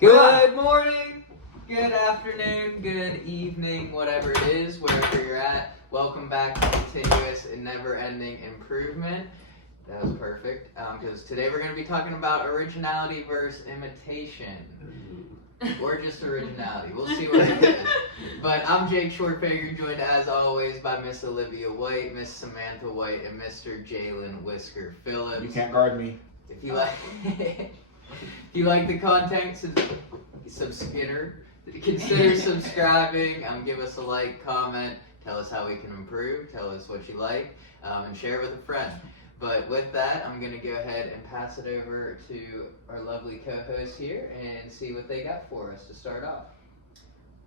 Good morning, good afternoon, good evening, whatever it is, wherever you're at. Welcome back to Continuous and Never-Ending Improvement. That was perfect, because today we're going to be talking about originality versus imitation. Or just originality. We'll see what it is. But I'm Jake Shortfager, joined as always by Miss Olivia White, Miss Samantha White, and Mr. Jalen Whisker Phillips. You can't guard me. If you like, if you like the content, consider subscribing. Give us a like, comment, tell us how we can improve, tell us what you like, and share it with a friend. But with that, I'm going to go ahead and pass it over to our lovely co-host here and see what they got for us to start off.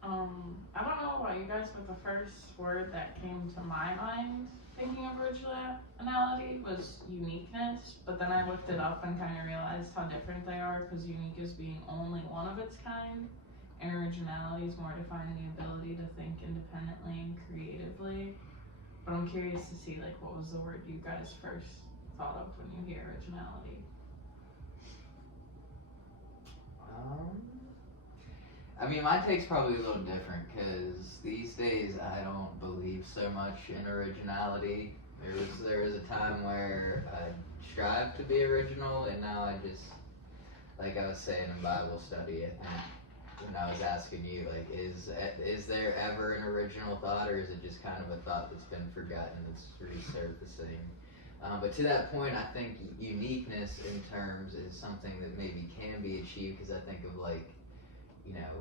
I don't know about you guys, but the first word that came to my mind thinking of originality was uniqueness, but then I looked it up and kind of realized how different they are, because unique is being only one of its kind, and originality is more defining the ability to think independently and creatively. But I'm curious to see, like, what was the word you guys first thought of when you hear originality? I mean, my take's probably a little different, because these days I don't believe so much in originality. There was a time where I strived to be original, and now I just, like I was saying in Bible study, I think, when I was asking you, like, is there ever an original thought, or is it just kind of a thought that's been forgotten, that's resurfacing? But to that point, I think uniqueness in terms is something that maybe can be achieved, because I think of, like, you know,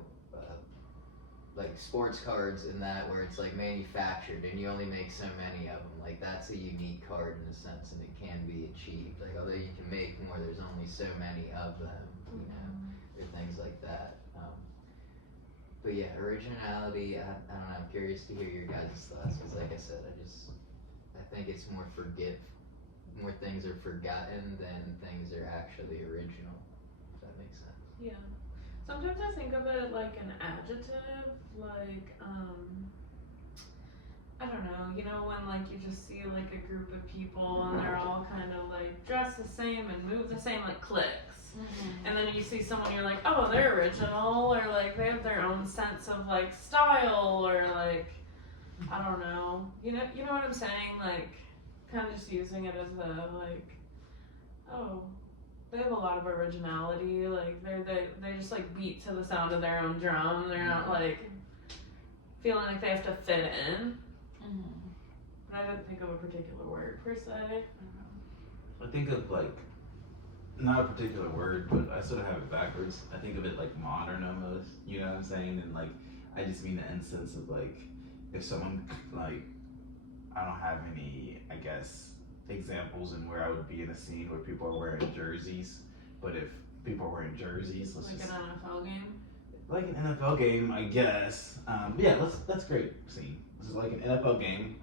like sports cards in that, where it's like manufactured and you only make so many of them. Like, that's a unique card in a sense, and it can be achieved. Like, although you can make more, there's only so many of them, you know, or things like that. But yeah, originality, I don't know, I'm curious to hear your guys' thoughts, because like I said, I think it's more things are forgotten than things are actually original, if that makes sense. Yeah. Sometimes I think of it like an adjective, like, I don't know, when like you just see like a group of people and they're all kind of like dressed the same and move the same, like cliques. Mm-hmm. And then you see someone, you're like, oh, they're original, or like they have their own sense of like style, or like, I don't know. You know what I'm saying? Like, kind of just using it as a like, oh, they have a lot of originality. Like they just like beat to the sound of their own drum. They're not like feeling like they have to fit in. Mm-hmm. But I didn't think of a particular word per se. I think of like, not a particular word, but I sort of have it backwards. I think of it like modern almost. You know what I'm saying? And like, I just mean the instance of like, if someone like, I don't have any, I guess, examples in where I would be in a scene where people are wearing jerseys, but if people are wearing jerseys, like an NFL game? Like an NFL game, I guess. Yeah, that's great scene. This is like an NFL game,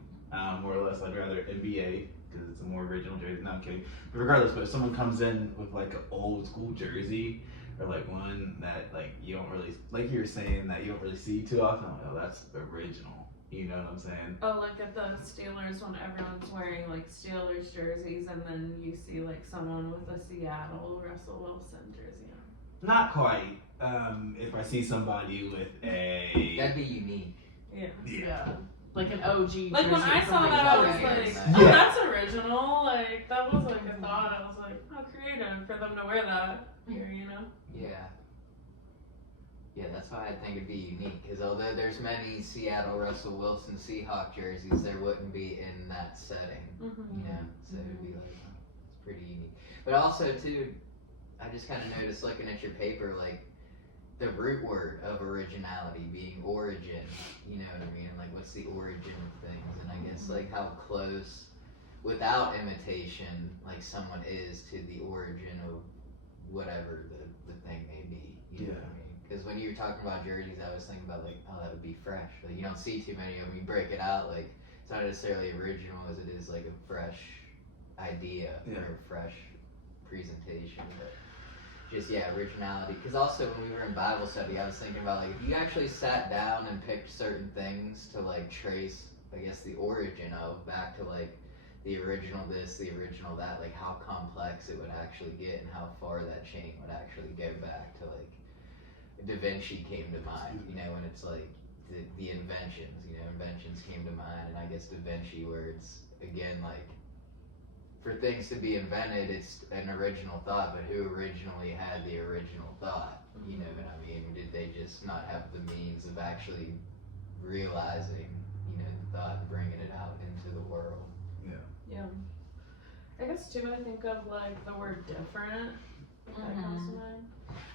more or less. I'd rather NBA, because it's a more original jersey. No, I'm kidding. But regardless, but if someone comes in with like an old school jersey, or like one that like you don't really, like you were saying, that you don't really see too often, I'm like, oh, that's original. You know what I'm saying? Oh, like at the Steelers, when everyone's wearing like Steelers jerseys, and then you see like someone with a Seattle Russell Wilson jersey on. Not quite. If I see somebody with a... That'd be unique. Yeah. Like an OG. Like when I saw that, I was like, oh, that's original. Like, that was like a thought. I was like, how creative for them to wear that here, you know? Yeah. Yeah, that's why I think it'd be unique, because although there's many Seattle Russell Wilson Seahawk jerseys, there wouldn't be in that setting, you know, so it'd be like, oh, it's pretty unique. But also, too, I just kind of noticed looking at your paper, like, the root word of originality being origin, you know what I mean? Like, what's the origin of things? And I guess, like, how close, without imitation, like, someone is to the origin of whatever the thing may be, you know what I mean? Because when you were talking about jerseys, I was thinking about, like, oh, that would be fresh. Like, you don't see too many of them. You break it out, like, it's not necessarily original as it is, like, a fresh idea or a fresh presentation. But just, originality. Because also, when we were in Bible study, I was thinking about, like, if you actually sat down and picked certain things to, like, trace, I guess, the origin of back to, like, the original this, the original that, like, how complex it would actually get and how far that chain would actually go back to, like, Da Vinci came to mind, you know, and it's like the inventions, you know, inventions came to mind, and I guess Da Vinci, where it's again like for things to be invented, it's an original thought, but who originally had the original thought? You know what I mean? Did they just not have the means of actually realizing, you know, the thought and bringing it out into the world? Yeah. I guess too, I think of like the word different. If that comes to mind.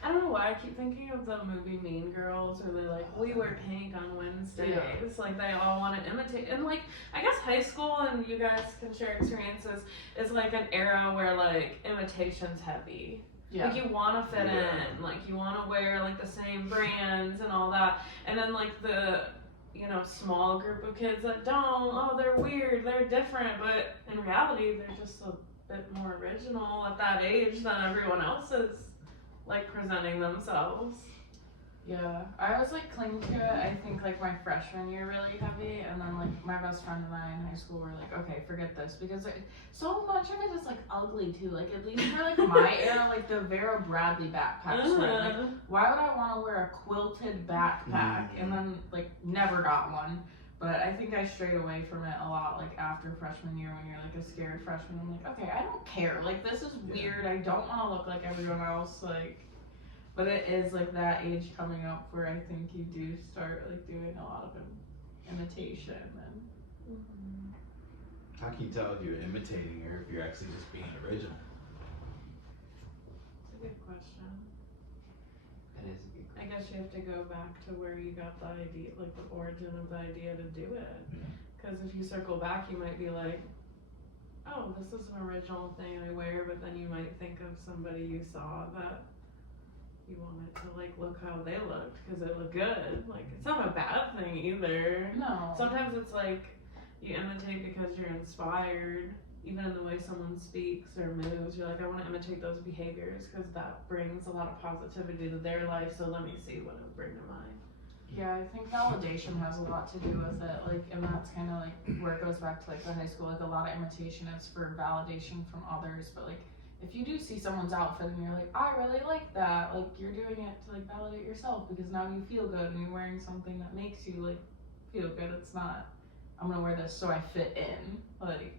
I don't know why I keep thinking of the movie Mean Girls, or they like, we wear pink on Wednesdays. Yeah. Like they all want to imitate. And like, I guess high school, and you guys can share experiences, is like an era where like imitation's heavy. Yeah. Like you want to fit in, like you want to wear like the same brands and all that. And then like the, you know, small group of kids that don't, oh, they're weird, they're different. But in reality, they're just a bit more original at that age than everyone else is like presenting themselves. Yeah, I was like clinging to it, I think like my freshman year really heavy, and then like my best friend and I in high school were like, okay, forget this, because so much of it is like ugly too, like at least for like my era, like the Vera Bradley backpacks, right? Like why would I want to wear a quilted backpack and then like never got one? But I think I strayed away from it a lot, like after freshman year when you're like a scared freshman. I'm like, okay, I don't care, like this is weird, I don't want to look like everyone else, like. But it is like that age coming up where I think you do start like doing a lot of imitation and. How can you tell if you're imitating or if you're actually just being original? It's a good question. That is a good question. I guess you have to go back to where you got the idea, like the origin of the idea to do it. Because if you circle back, you might be like, oh, this is an original thing I wear, but then you might think of somebody you saw that you wanted to like look how they looked because it looked good. Like it's not a bad thing either. No. Sometimes it's like you imitate because you're inspired, even in the way someone speaks or moves. You're like, I want to imitate those behaviors because that brings a lot of positivity to their life. So let me see what it'll bring to mine. Yeah, I think validation has a lot to do with it. Like, and that's kind of like where it goes back to like the high school. Like a lot of imitation is for validation from others, but like. If you do see someone's outfit and you're like, I really like that, like you're doing it to like validate yourself because now you feel good and you're wearing something that makes you like feel good. It's not, I'm gonna wear this so I fit in. Like,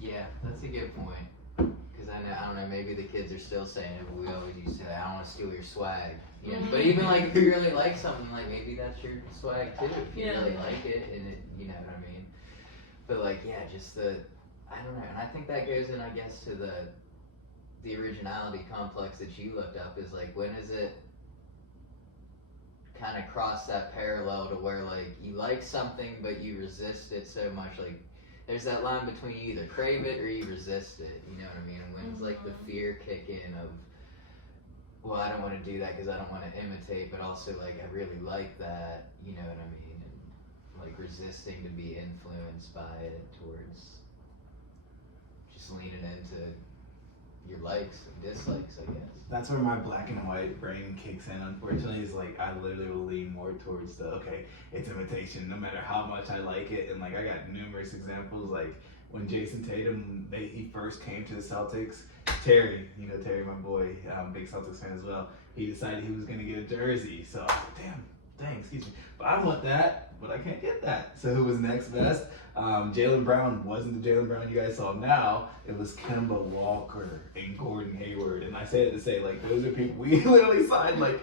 Yeah, that's a good point. Because I don't know, maybe the kids are still saying it, but we always used to say, I don't want to steal your swag. You know? But even like if you really like something, like maybe that's your swag too. If you really like it, and it, you know what I mean. But like, yeah, just I don't know, and I think that goes in, I guess, to the originality complex that you looked up. Is like, when is it kind of cross that parallel to where like you like something but you resist it so much? Like, there's that line between you either crave it or you resist it. You know what I mean? And when's like the fear kick in of, well, I don't want to do that because I don't want to imitate, but also like I really like that. You know what I mean? And like resisting to be influenced by it towards. Just leaning into your likes and dislikes, I guess. That's where my black and white brain kicks in, unfortunately, is like I literally will lean more towards the, okay, it's imitation no matter how much I like it. And like I got numerous examples, like when Jason Tatum, he first came to the Celtics, Terry, my boy, big Celtics fan as well, he decided he was going to get a jersey. So I was like, dang, excuse me, but I want that, but I can't get that. So who was next best? Jaylen Brown wasn't the Jaylen Brown you guys saw now. It was Kemba Walker and Gordon Hayward. And I say it to say, like, those are people we literally signed, like,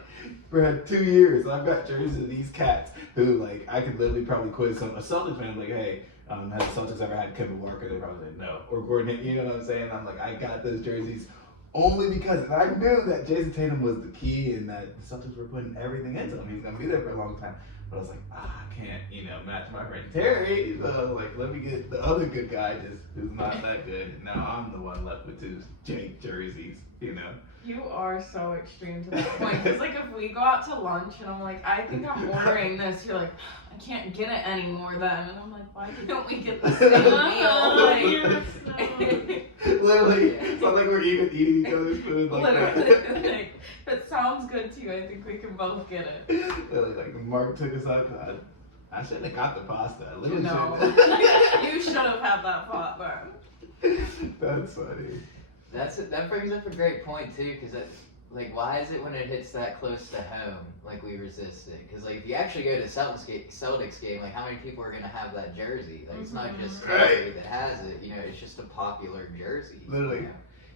for 2 years. I've got jerseys of these cats who, like, I could literally probably quiz a Celtics fan, like, hey, has the Celtics ever had Kemba Walker? They probably say no. Or Gordon, you know what I'm saying? I'm like, I got those jerseys only because I knew that Jason Tatum was the key and that the Celtics were putting everything into him. He was going to be there for a long time. But I was like, I can't, match my friend Terry. So, like, let me get the other good guy who's not that good. Now I'm the one left with two Jake jerseys, You are so extreme to that point. Because, like, if we go out to lunch and I'm like, I think I'm ordering this, you're like, I can't get it anymore then. And I'm like, why don't we get the same meal? Like, literally, it's not like we're even eating each other's food like literally, that. like, if it sounds good to you, I think we can both get it. Literally, like, Mark took us out, I shouldn't have got the pasta. I literally No. shouldn't. You should have had that pot then. That's funny. That brings up a great point too, because like, why is it when it hits that close to home, like, we resist it? Because, like, if you actually go to a Celtics game, like, how many people are going to have that jersey? Like, it's not just Curry that has it, you know, it's just a popular jersey. Literally. You know?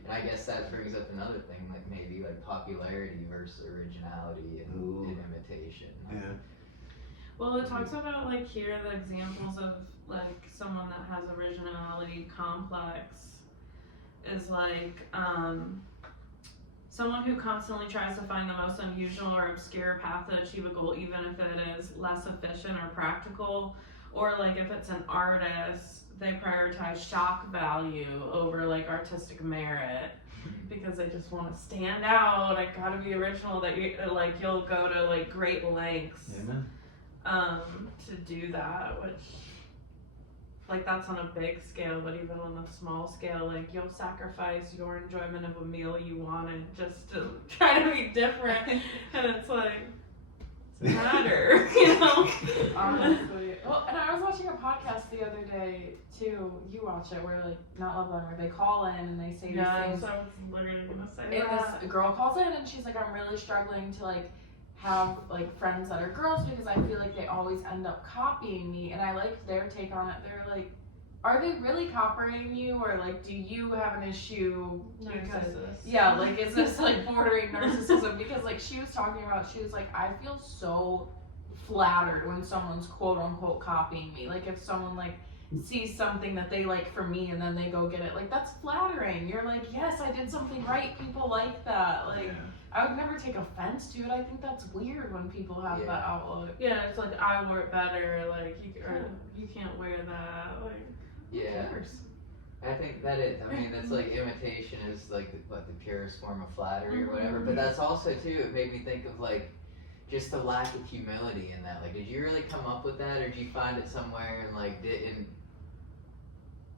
And I guess that brings up another thing, like, maybe, like, popularity versus originality and imitation. Yeah. Well, it talks about, like, here the examples of, like, someone that has originality complex is, like, someone who constantly tries to find the most unusual or obscure path to achieve a goal, even if it is less efficient or practical. Or, like, if it's an artist, they prioritize shock value over, like, artistic merit. Because they just want to stand out. I gotta be original. That you, like, you'll go to, like, great lengths. Amen. To do that, which, like, that's on a big scale, but even on a small scale, like, you'll sacrifice your enjoyment of a meal you wanted just to try to be different, and it's like, matter, you know? Honestly. Well, and I was watching a podcast the other day, too, you watch it, where, like, not Love Line, where they call in and they say these things. So I was literally gonna say And that. this girl calls in and she's like, I'm really struggling to, like, have, like, friends that are girls because I feel like they always end up copying me. And I liked their take on it. They're like, are they really copying you, or, like, do you have an issue because, Narcissist. yeah, like, is this, like, bordering narcissism? Because, like, she was talking about, she was like, I feel so flattered when someone's quote unquote copying me. Like, if someone, like, sees something that they like from me and then they go get it, like, that's flattering. You're like, yes, I did something right, people like that. Like, I would never take offense to it. I think that's weird when people have that outlook. Yeah, it's like, I wore it better, like, you can't wear that, like, Yeah. who cares? I think that it, I mean, that's like imitation is like the purest form of flattery or whatever, but that's also too, it made me think of like just the lack of humility in that. Like, did you really come up with that, or did you find it somewhere and like didn't,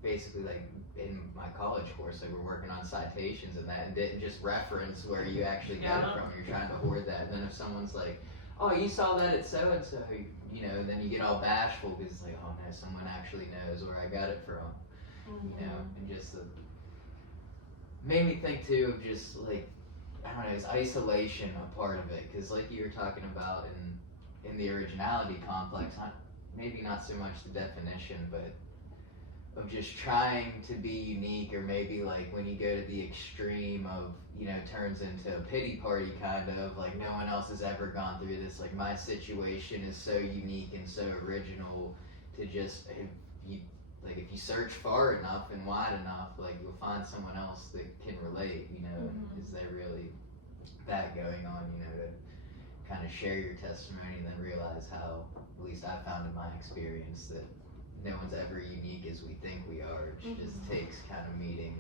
basically like in my college course, like we're working on citations and that, and didn't just reference where you actually got it from, you're trying to hoard that, and then if someone's like, oh, you saw that at so-and-so, you know, then you get all bashful because it's like, oh no, someone actually knows where I got it from. You know, and just made me think too of just like, I don't know, is isolation a part of it? Because like you were talking about in the originality complex, maybe not so much the definition, but of just trying to be unique, or maybe like when you go to the extreme of, you know, turns into a pity party kind of, like no one else has ever gone through this, like my situation is so unique and so original to just, if you search far enough and wide enough, like you'll find someone else that can relate, you know, is there really that going on, you know, to kind of share your testimony and then realize how, at least I found in my experience, that no one's ever unique as we think we are. It just takes kind of meeting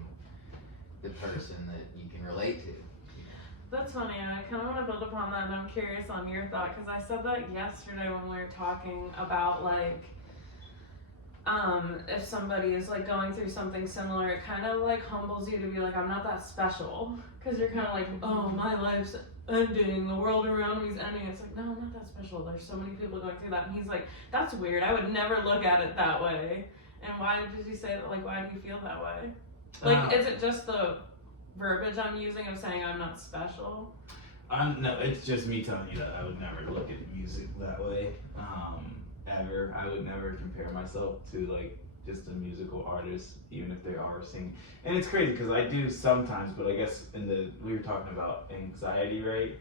the person that you can relate to. That's funny, and I kind of want to build upon that, and I'm curious on your thought, because I said that yesterday when we were talking about, like, if somebody is, like, going through something similar, it kind of, like, humbles you to be like, I'm not that special, because you're kind of like, oh, my life's ending, the world around me's ending. It's like, no, I'm not that special, there's so many people going through that. And he's like, that's weird, I would never look at it that way. And why did you say that? Like, why do you feel that way? Like, is it just the verbiage I'm using of saying I'm not special? No, it's just me telling you that I would never look at music that way, ever. I would never compare myself to, like, just a musical artist, even if they are singing. And it's crazy because I do sometimes, but I guess we were talking about anxiety, right?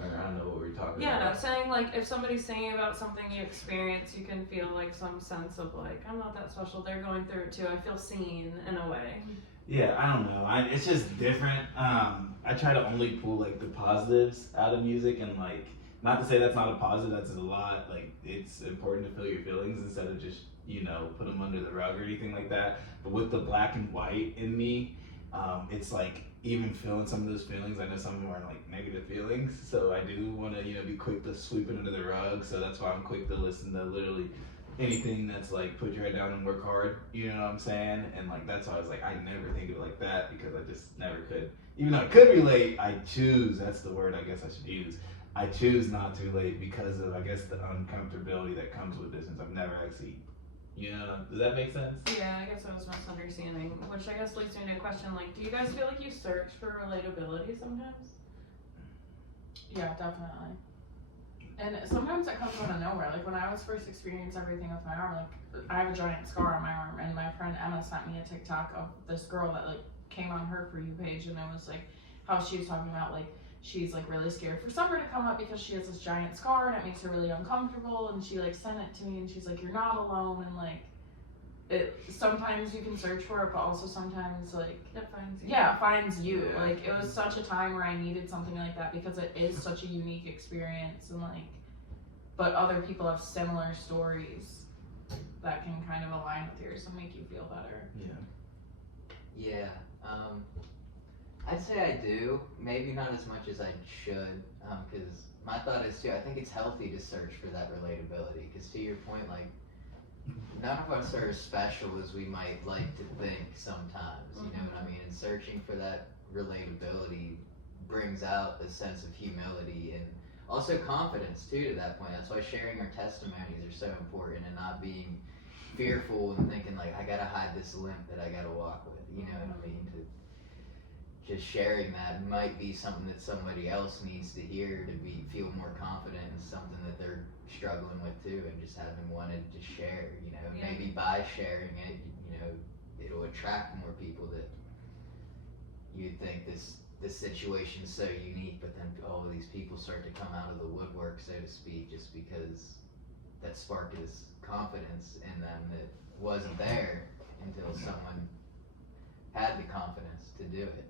Or I don't know what we were talking about. Yeah, saying, like, if somebody's singing about something you experience, you can feel, like, some sense of, like, I'm not that special, they're going through it too, I feel seen in a way. Yeah, I don't know. It's just different. I try to only pull, like, the positives out of music, and, like, not to say that's not a positive, that's a lot. Like, it's important to feel your feelings instead of just, you know, put them under the rug or anything like that. But with the black and white in me, it's like, even feeling some of those feelings, I know some of them are like negative feelings, so I do want to, you know, be quick to sweep it under the rug. So that's why I'm quick to listen to literally anything that's like, put your head down and work hard, you know what I'm saying? And like, that's why I was like, I never think of it like that, because I just never could. Even though I could relate, I choose, that's the word I guess I should use, I choose not to relate because of, I guess, the uncomfortability that comes with this, since I've never actually, you know, does that make sense? Yeah, I guess I was misunderstanding, which I guess leads me to a question, like, do you guys feel like you search for relatability sometimes? Yeah, definitely. And sometimes it comes out of nowhere. Like when I was first experiencing everything with my arm, like I have a giant scar on my arm, and my friend Emma sent me a TikTok of this girl that like came on her For You page, and it was like how she was talking about like she's like really scared for summer to come up because she has this giant scar and it makes her really uncomfortable, and she like sent it to me and she's like, you're not alone, and like it sometimes you can search for it, but also sometimes like It finds you. yeah, it finds you. Yeah. Like it was such a time where I needed something like that because it is such a unique experience, and like but other people have similar stories that can kind of align with yours and make you feel better. Yeah, I'd say I do. Maybe not as much as I should, because my thought is too, I think it's healthy to search for that relatability, because to your point, like, none of us are as special as we might like to think sometimes, you know what I mean? And searching for that relatability brings out a sense of humility and also confidence too to that point. That's why sharing our testimonies are so important, and not being fearful and thinking like, I gotta hide this limp that I gotta walk with, you know what I mean? Just sharing that might be something that somebody else needs to hear to feel more confident in something that they're struggling with too, and just having wanted to share, you know, Yeah. maybe by sharing it, you know, it'll attract more people that you'd think this situation's so unique, but then all of these people start to come out of the woodwork, so to speak, just because that sparked this confidence in them that wasn't there until someone had the confidence to do it.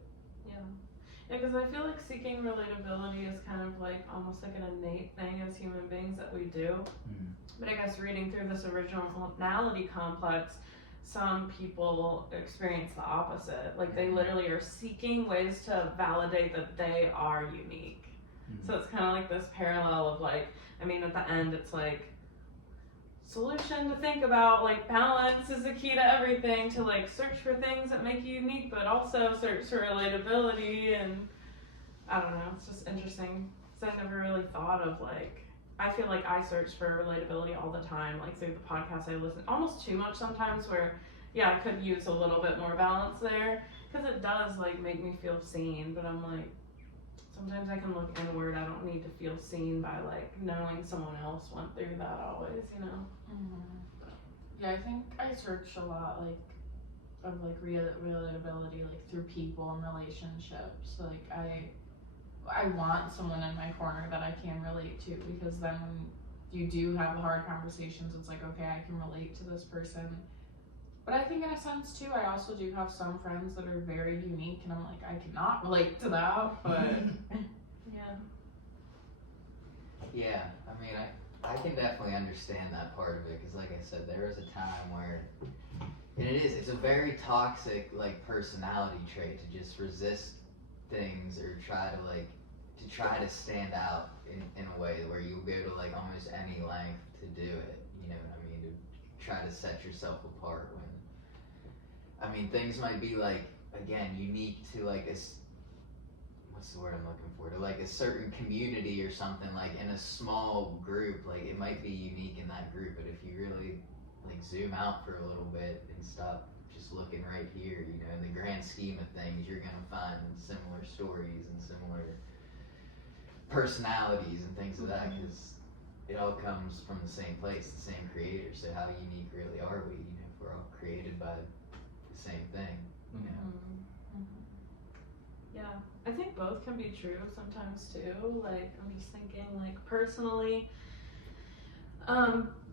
Yeah, because I feel like seeking relatability is kind of like almost like an innate thing as human beings that we do. But I guess reading through this originality complex, some people experience the opposite. Like they literally are seeking ways to validate that they are unique. So it's kind of like this parallel of like, I mean, at the end it's like, solution to think about, like balance is the key to everything, to like search for things that make you unique, but also search for relatability. And I don't know, it's just interesting because I never really thought of like, I feel like I search for relatability all the time, like through the podcast I listen, almost too much sometimes, where yeah, I could use a little bit more balance there, because it does like make me feel seen, but I'm like, sometimes I can look inward. I don't need to feel seen by like knowing someone else went through that always, you know? Yeah, I think I search a lot like of like relatability like through people and relationships. Like I want someone in my corner that I can relate to, because then when you do have the hard conversations, it's like, okay, I can relate to this person. But I think in a sense too, I also do have some friends that are very unique, and I'm like, I cannot relate to that, but Yeah. Yeah, I mean, I can definitely understand that part of it, because like I said, there was a time where, and it's a very toxic like personality trait to just resist things or try to stand out in a way where you'll go to like almost any length to do it, you know what I mean, to try to set yourself apart when, I mean, things might be like, again, unique to like what's the word I'm looking for, to like a certain community or something, like in a small group, like it might be unique in that group, but if you really like zoom out for a little bit and stop just looking right here, you know, in the grand scheme of things, you're gonna find similar stories and similar personalities and things of that, because it all comes from the same place, the same creator. So how unique really are we, you know, if we're all created by the same thing, you know? Yeah, I think both can be true sometimes too. Like, I'm just thinking, like, personally,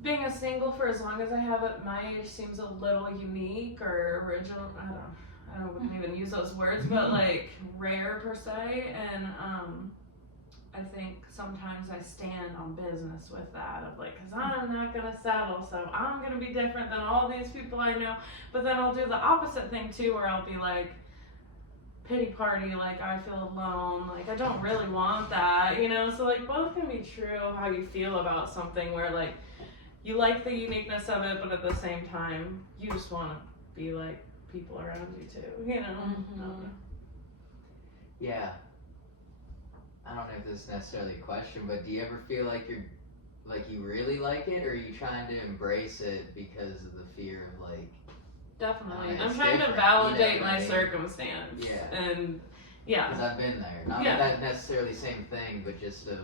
being a single for as long as I have at my age seems a little unique or original. I wouldn't even use those words, but like rare per se. And I think sometimes I stand on business with that of like, cause I'm not gonna settle, so I'm gonna be different than all these people I know. But then I'll do the opposite thing too, where I'll be like, pity party, like I feel alone, like I don't really want that, you know? So like both can be true, how you feel about something, where like you like the uniqueness of it, but at the same time you just want to be like people around you too, you know? Yeah. I don't know if this is necessarily a question, but do you ever feel like you really like it, or are you trying to embrace it because of the fear of like, Definitely. It's I'm trying to different, validate you know, my right? circumstance. Yeah. And Yeah. Because I've been there. Not that necessarily same thing, but just of,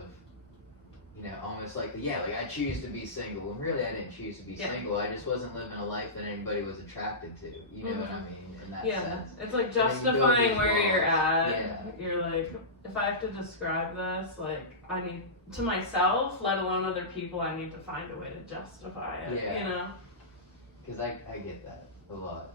almost like, like I choose to be single. When really I didn't choose to be single. I just wasn't living a life that anybody was attracted to. You know what I mean? In that sense. It's like justifying where you're at. You're like, if I have to describe this, like, I need, to myself, let alone other people, I need to find a way to justify it, Because I get that a lot.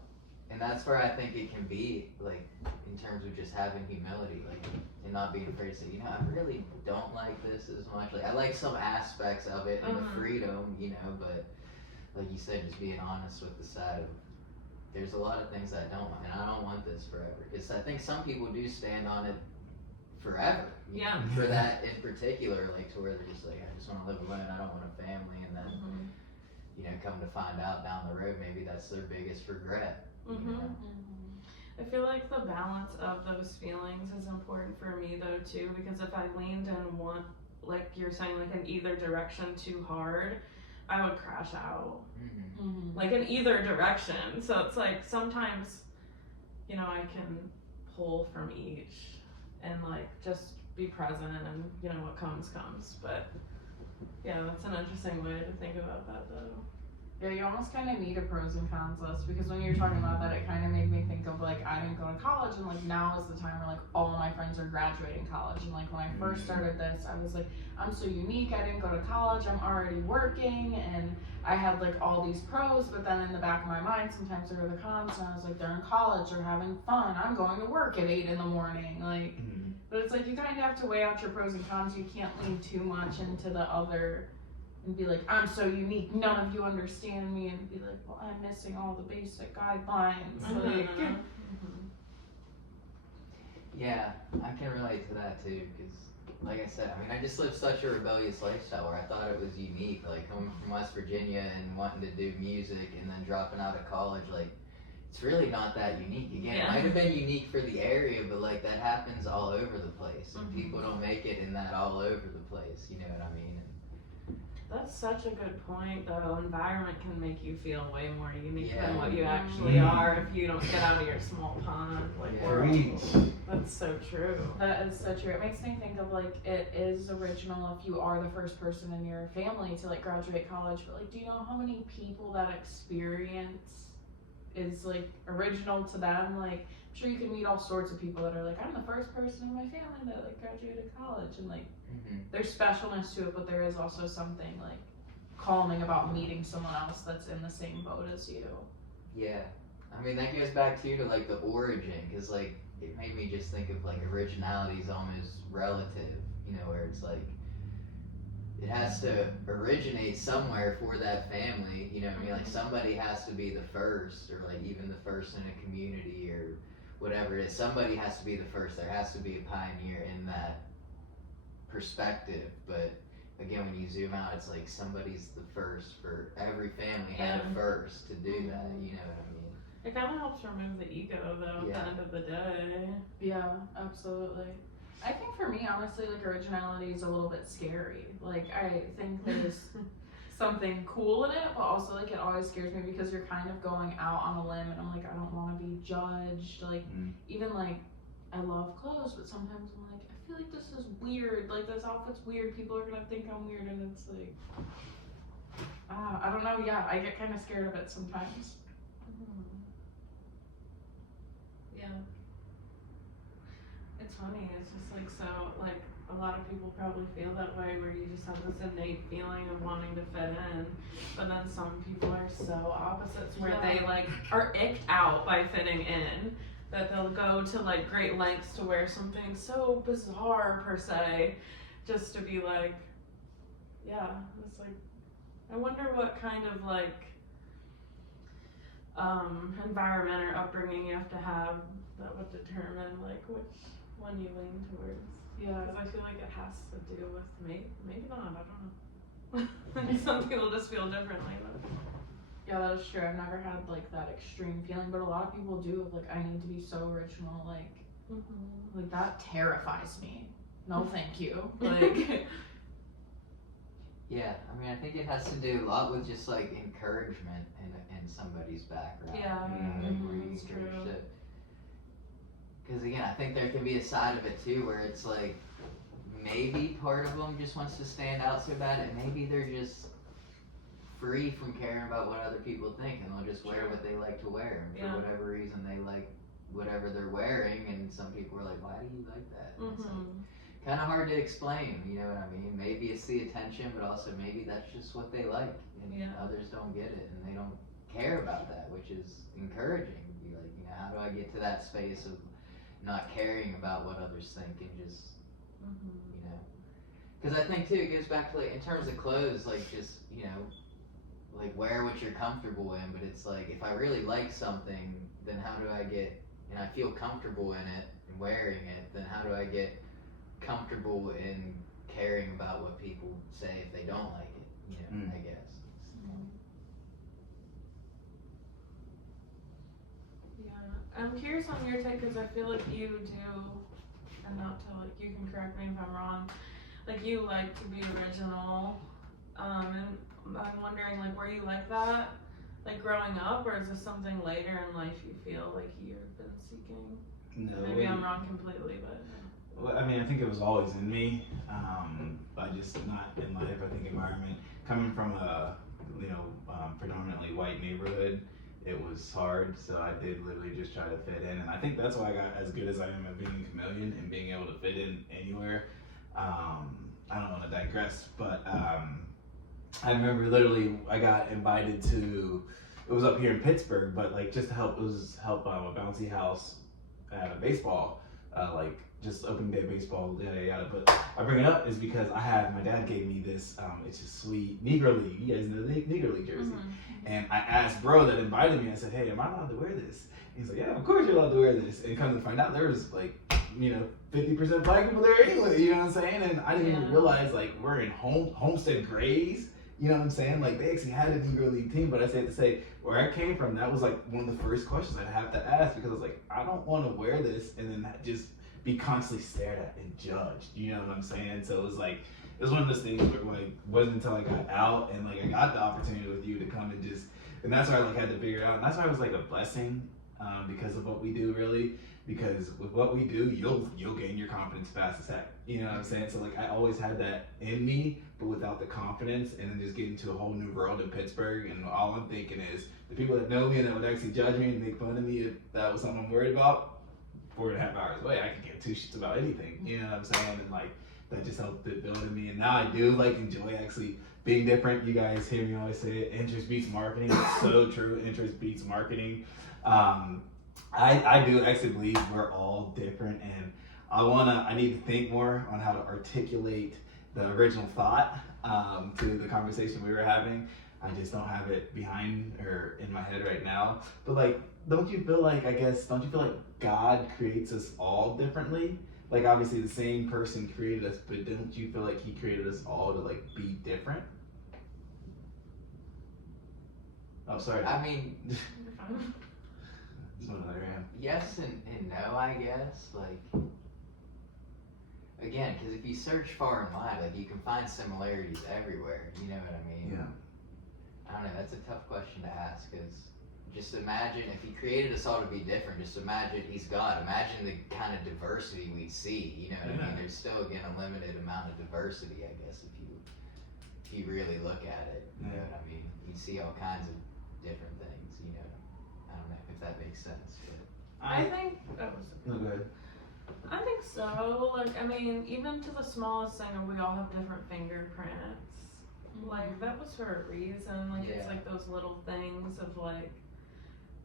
And that's where I think it can be, like, in terms of just having humility, like, and not being afraid to say, I really don't like this as much. Like, I like some aspects of it and the freedom, but like you said, just being honest with the side of, there's a lot of things I don't want, and I don't want this forever. Because I think some people do stand on it forever. For that in particular, like, to where they're just like, I just want to live alone, I don't want a family, and then, come to find out down the road, maybe that's their biggest regret. I feel like the balance of those feelings is important for me though too, because if I leaned in one, like you're saying, like in either direction too hard, I would crash out. Like in either direction. So it's like sometimes, I can pull from each and like just be present and what comes. But yeah, that's an interesting way to think about that though. Yeah, you almost kind of need a pros and cons list, because when you're talking about that, it kind of made me think of, like, I didn't go to college, and, like, now is the time where, like, all my friends are graduating college, and, like, when I first started this, I was like, I'm so unique, I didn't go to college, I'm already working, and I had, like, all these pros, but then in the back of my mind, sometimes there were the cons, and I was like, they're in college, they're having fun, I'm going to work at 8 in the morning, like, but it's like, you kind of have to weigh out your pros and cons, you can't lean too much into the other, and be like, I'm so unique, none of you understand me, and be like, well, I'm missing all the basic guidelines. Like, yeah, I can relate to that too, because, like I said, I mean, I just lived such a rebellious lifestyle where I thought it was unique, like coming from West Virginia and wanting to do music and then dropping out of college, like, it's really not that unique. Again, it might have been unique for the area, but like that happens all over the place, and people don't make it in that all over the place, you know what I mean? That's such a good point, though. Environment can make you feel way more unique than what you actually are if you don't get out of your small pond. Like, that's so true. That is so true. It makes me think of, like, it is original if you are the first person in your family to, like, graduate college, but, like, do you know how many people that experience is, like, original to them? Like, I'm sure you can meet all sorts of people that are like, I'm the first person in my family that, like, graduated college, and, like, there's specialness to it, but there is also something like calming about meeting someone else that's in the same boat as you. Yeah, I mean that goes back to like the origin, because like it made me just think of like originality is almost relative, where it's like it has to originate somewhere for that family, what I mean? Like somebody has to be the first, or like even the first in a community or whatever it is. Somebody has to be the first. There has to be a pioneer in that perspective, but again, when you zoom out, it's like somebody's the first for every family had a first to do that, you know what I mean? It kind of helps remove the ego though at the end of the day. Yeah, absolutely. I think for me, honestly, like originality is a little bit scary. Like I think there's something cool in it, but also like it always scares me because you're kind of going out on a limb, and I'm like, I don't want to be judged. Like even like I love clothes, but sometimes I'm like, I feel like this is weird, like this outfit's weird, people are gonna think I'm weird, and it's like, I don't know, I get kind of scared of it sometimes. Yeah. It's funny, it's just like, so, like, a lot of people probably feel that way, where you just have this innate feeling of wanting to fit in, but then some people are so opposites, where they, like, are icked out by fitting in, that they'll go to like great lengths to wear something so bizarre per se, just to be like, it's like, I wonder what kind of like environment or upbringing you have to have that would determine like which one you lean towards. Because I feel like it has to do with maybe not, I don't know. Some people just feel differently, but yeah, that is true. I've never had like that extreme feeling, but a lot of people do. Like, I need to be so original. Like, like that terrifies me. No, thank you. Like, yeah. I mean, I think it has to do a lot with just like encouragement in somebody's background. Yeah, where you it's true. because again, I think there can be a side of it too where it's like maybe part of them just wants to stand out so bad, and maybe they're just free from caring about what other people think, and they'll just wear Sure. what they like to wear, and for Yeah. whatever reason they like whatever they're wearing, and some people are like, why do you like that? And it's like, kind of hard to explain, you know what I mean? Maybe it's the attention, but also maybe that's just what they like, and Yeah. others don't get it, and they don't care about that, which is encouraging. Be like, you know, how do I get to that space of not caring about what others think and just, you know? Because I think too, it goes back to like in terms of clothes, like just, you know, like wear what you're comfortable in, but it's like if I really like something, then how do I get, and I feel comfortable in it and wearing it, then how do I get comfortable in caring about what people say if they don't like it, you know, I guess. Yeah, I'm curious on your take because I feel like you do, and not to like, you can correct me if I'm wrong, like you like to be original, and I'm wondering like were you like that, like growing up, or is this something later in life you feel like you've been seeking? No. Maybe I'm wrong completely, but. Well, I mean, I think it was always in me, but just not in life. I think environment, coming from a, predominantly white neighborhood, it was hard. So I did literally just try to fit in, and I think that's why I got as good as I am at being a chameleon and being able to fit in anywhere. I don't want to digress, but I remember literally I got invited to, it was up here in Pittsburgh, but like just to help, it was help a bouncy house at a baseball, just opening day baseball, yada yada. But I bring it up is because my dad gave me this, it's a sweet Negro League, you guys know the Negro League jersey. And I asked bro that invited me, I said, hey, am I allowed to wear this? And he's like, yeah, of course you're allowed to wear this. And come to find out there was like, 50% black people there anyway, you know what I'm saying? And I didn't even realize like we're in Homestead Grays, you know what I'm saying? Like they actually had a Negro League team, but I say to say where I came from, that was like one of the first questions I'd have to ask because I was like, I don't want to wear this and then just be constantly stared at and judged, you know what I'm saying? So it was like, it was one of those things where like, wasn't until I got out and like I got the opportunity with you to come and that's why I like had to figure it out. And that's why it was like a blessing because of what we do really. Because with what we do, you'll gain your confidence fast as heck. You know what I'm saying? So like I always had that in me, but without the confidence, and then just getting to a whole new world in Pittsburgh, and all I'm thinking is the people that know me and that would actually judge me and make fun of me if that was something I'm worried about, 4.5 hours away, I could give two shits about anything. You know what I'm saying? And like that just helped it build in me. And now I do like enjoy actually being different. You guys hear me always say it, interest beats marketing. It's so true, interest beats marketing. I do actually believe we're all different, and I need to think more on how to articulate the original thought to the conversation we were having. I just don't have it behind or in my head right now. But like, don't you feel like God creates us all differently? Like obviously the same person created us, but don't you feel like he created us all to like be different? Oh, sorry. I mean, yes and no, I guess. Like, again, because if you search far and wide, like you can find similarities everywhere. You know what I mean? Yeah. I don't know. That's a tough question to ask. Because just imagine if he created us all to be different. Just imagine he's God. Imagine the kind of diversity we see. You know what I mean? There's still again a limited amount of diversity, I guess, if you really look at it. You know what I mean? You see all kinds of different things. You know. I don't know if that makes sense. But I think. No, go ahead. I think so. Like, I mean, even to the smallest thing, we all have different fingerprints. Like, that was for a reason. Like, it's like those little things of like.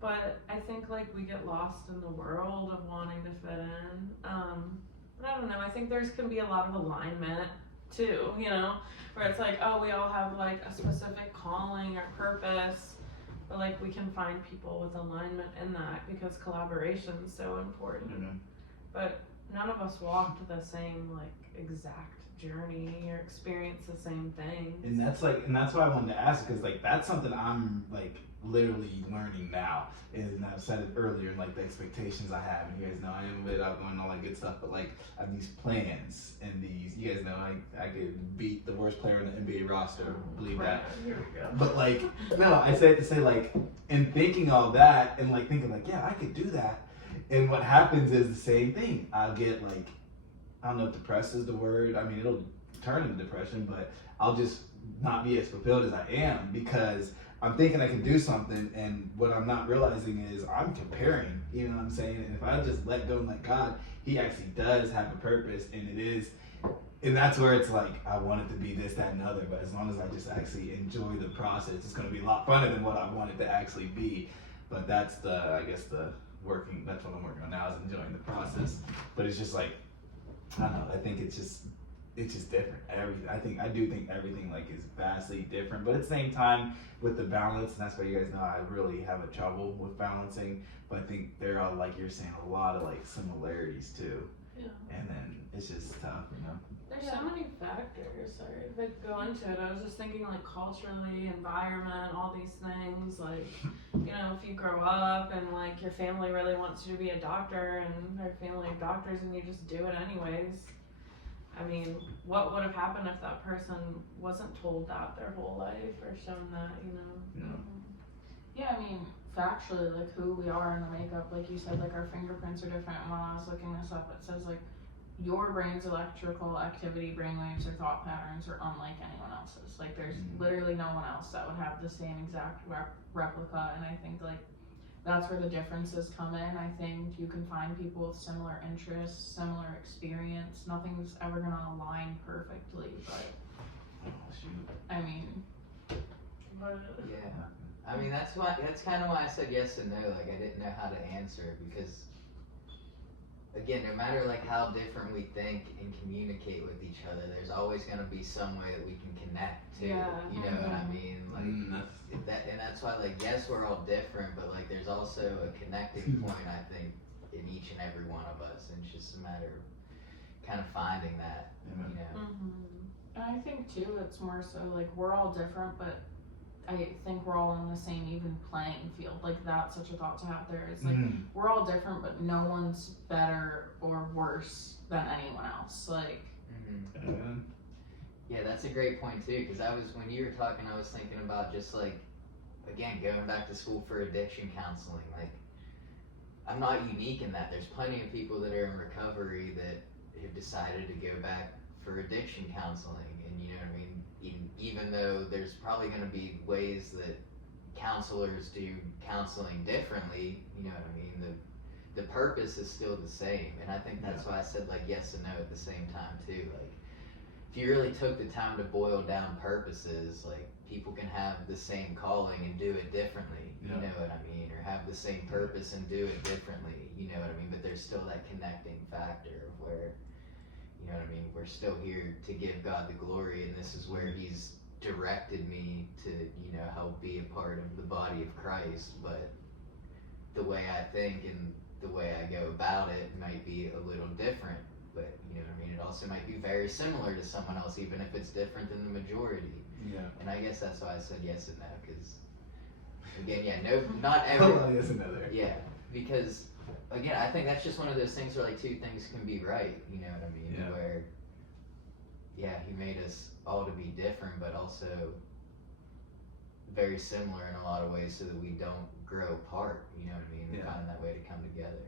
But I think like we get lost in the world of wanting to fit in. But I don't know. I think there's can be a lot of alignment too. You know, where it's like, oh, we all have like a specific calling or purpose. But like we can find people with alignment in that because collaboration is so important. Mm-hmm. But none of us walked the same like exact journey or experience the same things. And that's why I wanted to ask because like that's something I'm like literally learning now. And I've said it earlier, like the expectations I have, and you guys know I am a bit outgoing and all that good stuff. But like I have these plans and these, you guys know I could beat the worst player in the NBA roster. Believe that. Here we go. But like no, I say it to say like in thinking all that and like thinking like yeah I could do that. And what happens is the same thing. I'll get like, I don't know if depressed is the word. I mean, it'll turn into depression, but I'll just not be as fulfilled as I am because I'm thinking I can do something, and what I'm not realizing is I'm comparing. You know what I'm saying? And if I just let go and let God, He actually does have a purpose, and it is. And that's where it's like, I want it to be this, that, and other, but as long as I just actually enjoy the process, it's going to be a lot funner than what I want it to actually be. But that's that's what I'm working on now, is enjoying the process. But it's just like, I don't know, I think it's just different. I do think everything like is vastly different, but at the same time, with the balance, and that's why you guys know I really have a trouble with balancing, but I think there are, like you're saying, a lot of like similarities too. Yeah. And then it's just tough, you know? There's so many factors that go into it. I was just thinking like culturally, environment, all these things. Like, you know, if you grow up and like your family really wants you to be a doctor and they're family of doctors and you just do it anyways. I mean, what would have happened if that person wasn't told that their whole life or shown that, you know? Yeah, I mean, factually, like who we are in the makeup, like you said, like our fingerprints are different. When I was looking this up, it says like your brain's electrical activity, brainwaves, or thought patterns are unlike anyone else's. Like there's literally no one else that would have the same exact replica, and I think like that's where the differences come in. I think you can find people with similar interests, similar experience. Nothing's ever gonna align perfectly, but I mean, yeah. I mean, that's kind of why I said yes and no. Like, I didn't know how to answer it because, again, no matter like how different we think and communicate with each other, there's always going to be some way that we can connect to. Yeah. You know what I mean? Like that's why, like, yes, we're all different, but like, there's also a connecting point, I think, in each and every one of us, and it's just a matter of kind of finding that. You know. And I think too, it's more so like we're all different, but I think we're all on the same even playing field. Like that's such a thought to have there. It's like we're all different, but no one's better or worse than anyone else. Like, yeah, that's a great point too. Because when you were talking, I was thinking about just like, again, going back to school for addiction counseling. Like, I'm not unique in that. There's plenty of people that are in recovery that have decided to go back for addiction counseling, and you know what I mean. Even though there's probably going to be ways that counselors do counseling differently, you know what I mean, the purpose is still the same, and I think that's why I said like yes and no at the same time too. Like, if you really took the time to boil down purposes, like people can have the same calling and do it differently, you know what I mean, or have the same purpose and do it differently, you know what I mean, but there's still that connecting factor of where, you know what I mean, we're still here to give God the glory, and this is where He's directed me to, you know, help be a part of the body of Christ. But the way I think and the way I go about it might be a little different, but you know what I mean, it also might be very similar to someone else, even if it's different than the majority. And I guess that's why I said yes and no, because again, not everyone. Yes and no there. Yeah, because again, I think that's just one of those things where like two things can be right, you know what I mean? Where, He made us all to be different, but also very similar in a lot of ways so that we don't grow apart, you know what I mean? We find that way to come together.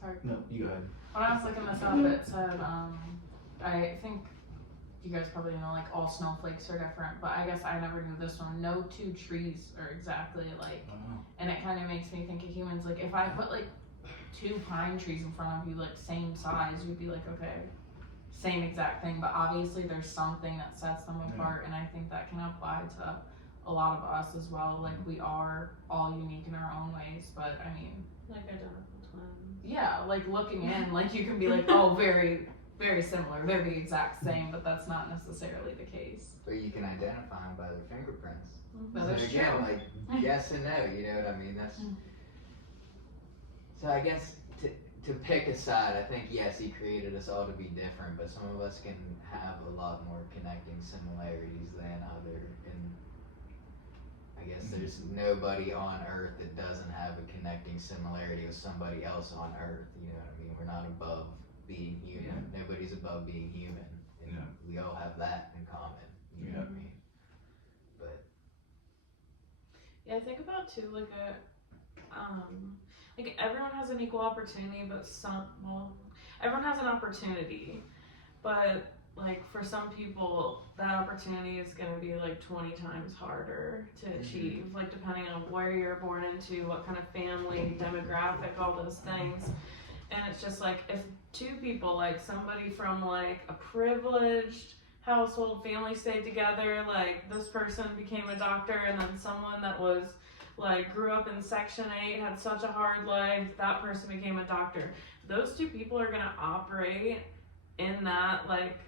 Sorry. No, you go ahead. When I was looking this up, it said, I think you guys probably know like all snowflakes are different, but I guess I never knew this one. No two trees are exactly alike. And it kind of makes me think of humans. Like if I put like two pine trees in front of you, like same size, you'd be like, okay, same exact thing. But obviously there's something that sets them apart, and I think that can apply to a lot of us as well. Like we are all unique in our own ways, but I mean, like identical twins. Yeah, like looking in, like you can be like, oh, very, very similar. They're the exact same, but that's not necessarily the case. But you can identify them by their fingerprints. But So that's again, true. like yes and no, you know what I mean? That's so I guess to pick a side, I think yes, He created us all to be different, but some of us can have a lot more connecting similarities than other. And I guess there's nobody on Earth that doesn't have a connecting similarity with somebody else on Earth. You know what I mean? We're not above being human. Nobody's above being human, and we all have that in common. You know what I mean? But I think about too, like like everyone has an equal opportunity, but everyone has an opportunity, but like for some people that opportunity is going to be like 20 times harder to achieve, like depending on where you're born into, what kind of family demographic, all those things. And it's just like if two people, like somebody from like a privileged household family stayed together, like this person became a doctor, and then someone that was like grew up in section 8, had such a hard life, that person became a doctor. Those two people are going to operate in that like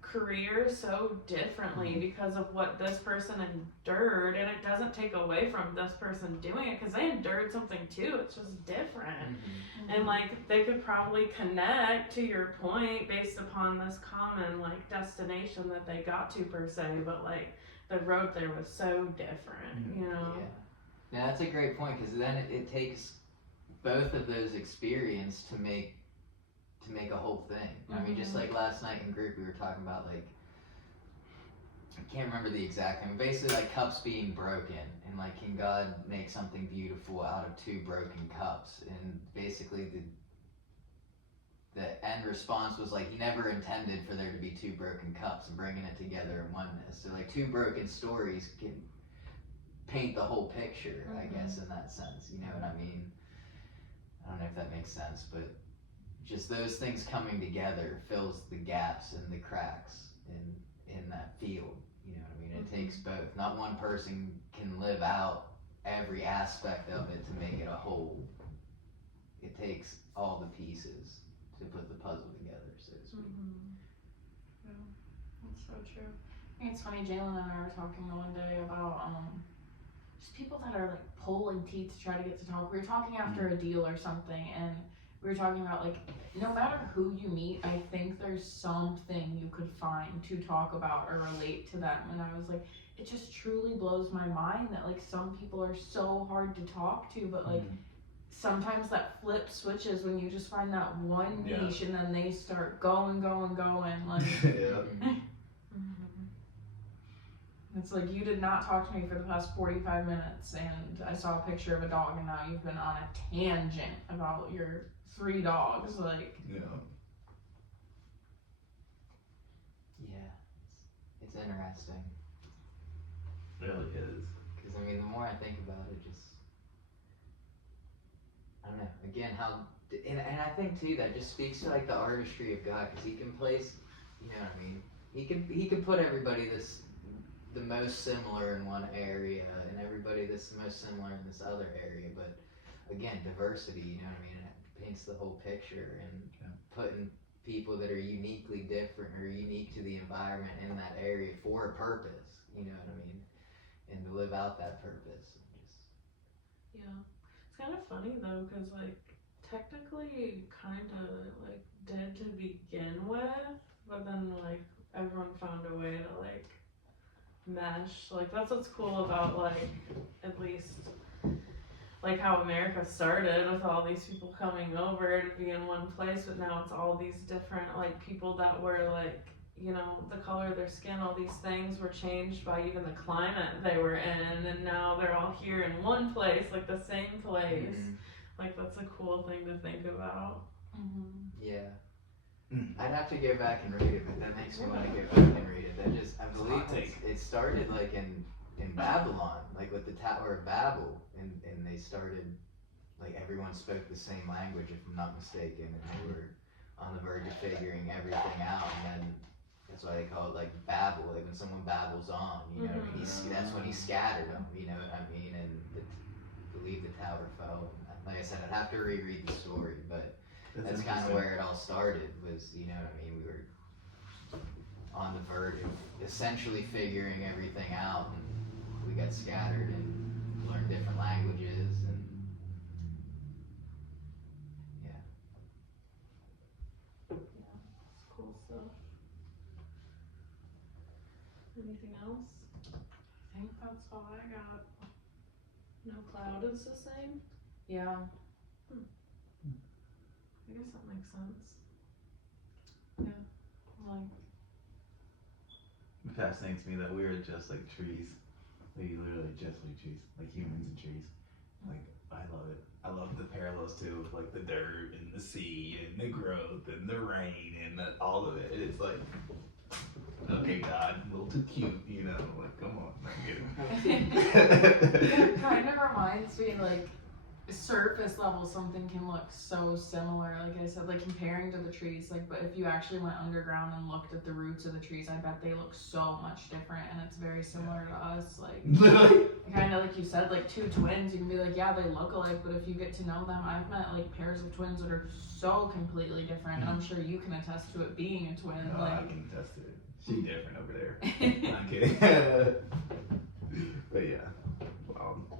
career so differently because of what this person endured, and it doesn't take away from this person doing it because they endured something too. It's just different. And like they could probably connect, to your point, based upon this common like destination that they got to per se, but like the road there was so different, you know. Yeah, that's a great point, because then it takes both of those experience to make a whole thing. I mean, just like last night in group, we were talking about, like, I can't remember the exact thing, basically like cups being broken, and like, can God make something beautiful out of two broken cups? And basically the end response was like, he never intended for there to be two broken cups, and bringing it together in oneness. So like two broken stories can paint the whole picture, I guess, in that sense. You know what I mean? I don't know if that makes sense, but just those things coming together fills the gaps and the cracks in that field. You know what I mean? It takes both. Not one person can live out every aspect of it to make it a whole. It takes all the pieces to put the puzzle together, so to speak. Yeah, that's so true. I think it's funny, Jalen and I were talking the one day about just people that are like pulling teeth to try to get to talk. We were talking after a deal or something, and we were talking about like, no matter who you meet, I think there's something you could find to talk about or relate to them. And I was like, it just truly blows my mind that like some people are so hard to talk to, but like sometimes that flip switches when you just find that one niche, and then they start going like it's like, you did not talk to me for the past 45 minutes, and I saw a picture of a dog, and now you've been on a tangent about your 3 dogs, like. Yeah, it's interesting. It really is. Because I mean, the more I think about it, just, I don't know. Again, how, and I think too that just speaks to like the artistry of God, because He can place, you know what I mean. He can put everybody the most similar in one area, and everybody that's the most similar in this other area. But again, diversity, you know what I mean? It paints the whole picture, and putting people that are uniquely different or unique to the environment in that area for a purpose, you know what I mean? And to live out that purpose. Yeah. It's kind of funny though, because like technically kind of like dead to begin with, but then like everyone found a way to like mesh. Like that's what's cool about like at least like how America started with all these people coming over to be in one place, but now it's all these different like people that were like, you know, the color of their skin, all these things were changed by even the climate they were in, and now they're all here in one place, like the same place. Like that's a cool thing to think about. Yeah. I'd have to go back and read it, but that makes me want to go back and read it. I believe it started like in Babylon, like with the Tower of Babel, and they started, like everyone spoke the same language, if I'm not mistaken, and they were on the verge of figuring everything out, and then that's why they call it like Babel, like when someone babbles on, you know, I mean, that's when he scattered them, you know what I mean, and I believe the tower fell. Like I said, I'd have to reread the story, but that's kind of where it all started, was, you know what I mean, we were on the verge of essentially figuring everything out, and we got scattered and learned different languages, and It's cool stuff. Anything else? I think that's all I got. No cloud is the same? Yeah. I guess that makes sense. Like, It fascinates me that we are just like trees. Like literally just like trees, like humans and trees. Like I love it. I love the parallels too, with like the dirt and the sea and the growth and the rain and all of it. It's like, okay, God, a little too cute, you know? Like, come on, I get it. It kind of reminds me, like, surface level, something can look so similar, like I said, like comparing to the trees, like, but if you actually went underground and looked at the roots of the trees, I bet they look so much different, and it's very similar to us, like, kind of like you said, like two twins, you can be like, yeah, they look alike, but if you get to know them, I've met like pairs of twins that are so completely different, and I'm sure you can attest to it being a twin. No, like, I can attest to it. She different over there. I'm kidding. But yeah.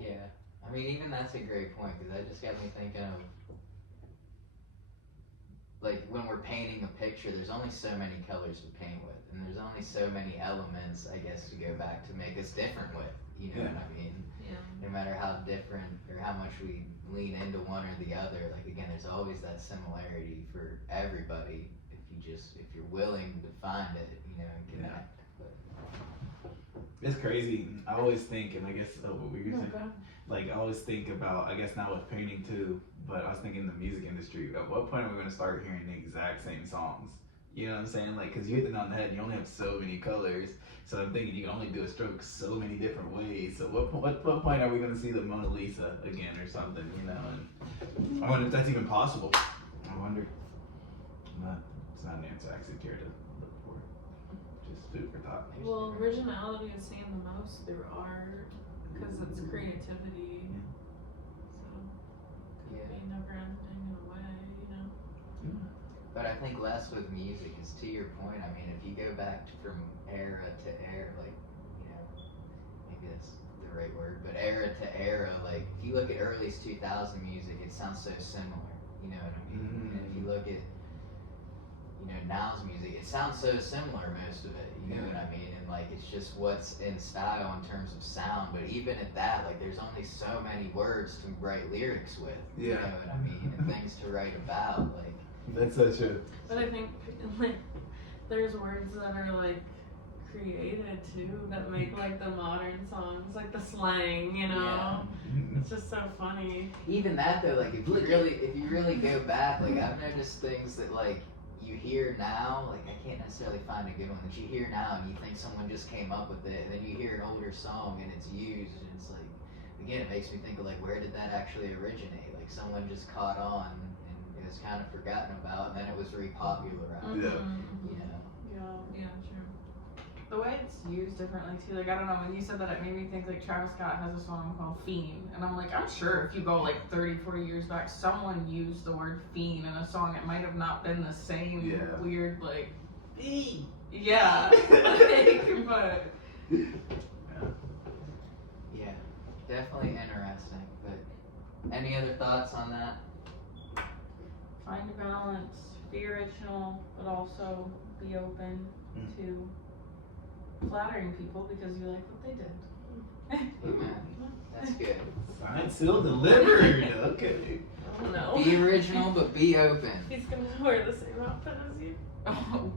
Yeah. I mean, even that's a great point, because that just got me thinking of, like, when we're painting a picture, there's only so many colors to paint with, and there's only so many elements, I guess, to go back to make us different with, you know what I mean? Yeah. No matter how different, or how much we lean into one or the other, like, again, there's always that similarity for everybody, if you're willing to find it, you know, and connect. But It's crazy. I always think, and I guess, what were you saying? Okay. Like, I always think about, I guess not with painting too, but I was thinking the music industry. At what point are we going to start hearing the exact same songs? You know what I'm saying? Like, because you hit it on the head, you only have so many colors. So I'm thinking you can only do a stroke so many different ways. So what point are we going to see the Mona Lisa again or something, you know? And I wonder if that's even possible. I wonder. It's not an answer I actually care to look for. Just food for thought. Well, originality is seen the most through art because it's creativity. So yeah. be never ending in a way, you know. But I think less with music is, to your point, I mean, if you go back from era to era, like, you know, maybe that's the right word, but era to era, like, if you look at early 2000 music, it sounds so similar, you know what I mean? And if you look at, you know, now's music, it sounds so similar, most of it, you know what I mean? And, like, it's just what's in style in terms of sound, but even at that, like, there's only so many words to write lyrics with, you know what I mean? And things to write about, like. That's such a. But I think like there's words that are like created too that make like the modern songs, like the slang, you know. Yeah. It's just so funny. Even that though, like if you really go back, like I've noticed things that like you hear now, like I can't necessarily find a good one that you hear now and you think someone just came up with it, and then you hear an older song and it's used, and it's like, again, it makes me think of like, where did that actually originate? Like someone just caught on and it was kind of forgotten about, and then it was repopularized. Yeah. You know. Yeah, true. The way it's used differently too, like I don't know, when you said that it made me think like Travis Scott has a song called Fiend, and I'm like, I'm sure if you go like 30-40 years back, someone used the word fiend in a song. It might have not been the same weird like yeah like, but yeah, definitely interesting. But any other thoughts on that? find a balance, be original, but also be open to flattering people because you like what they did. Amen. That's good. Signed, sealed, delivered. Okay. Oh no. Be original, but be open. He's gonna wear the same outfit as you. Oh.